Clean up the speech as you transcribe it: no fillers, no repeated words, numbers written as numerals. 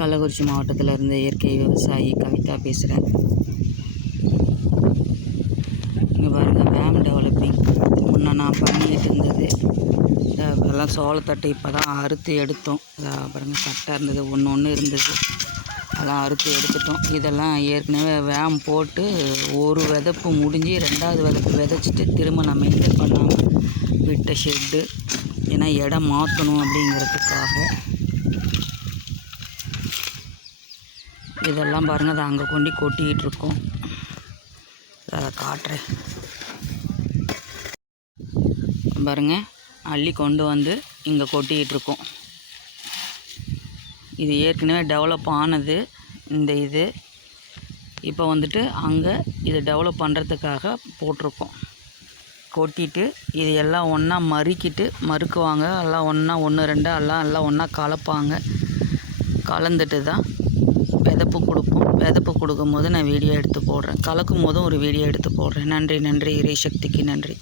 கள்ளக்குறிச்சி மாவட்டத்தில் இருந்து இயற்கை விவசாயி கவிதா பேசுகிறேன். இங்கே பாருங்கள், வேம் டெவலப்பிங் முன்னே நான் பண்ணிக்கிட்டு இருந்தது. இதெல்லாம் சோளத்தட்டை இப்போ தான் அறுத்து எடுத்தோம். பாருங்கள், கட்டாக இருந்தது, ஒன்று இருந்தது, அதெல்லாம் அறுத்து எடுத்துட்டோம். இதெல்லாம் ஏற்கனவே வேம் போட்டு ஒரு விதப்பு முடிஞ்சு 2வது விதப்பு விதைச்சிட்டு திரும்ப நான் மெயின்டைன் பண்ணாமல் விட்ட ஷெட்டு. ஏன்னா இடம் மாற்றணும் அப்படிங்கிறதுக்காக. இதெல்லாம் பாருங்கள், அதை அங்கே கொண்டு கொட்டிக்கிட்டு இருக்கோம். அதை காட்டுறேன் பாருங்கள். அள்ளி கொண்டு வந்து இங்கே கொட்டிக்கிட்டு இருக்கோம். இது ஏற்கனவே டெவலப் ஆனது. இந்த இது இப்போ வந்துட்டு அங்கே இதை டெவலப் பண்ணுறதுக்காக போட்டிருக்கோம். கொட்டிட்டு இது எல்லாம் ஒன்றா மறுக்குவாங்க. எல்லாம் ஒன்றா 1 2 எல்லாம் ஒன்றா கலப்பாங்க. கலந்துட்டு தான் விதப்பு கொடுப்போம். விதப்பு கொடுக்கும்போது நான் வீடியோ எடுத்து போடுறேன். கலக்கும் போதும் ஒரு வீடியோ எடுத்து போடுறேன். நன்றி, இறை சக்திக்கு நன்றி.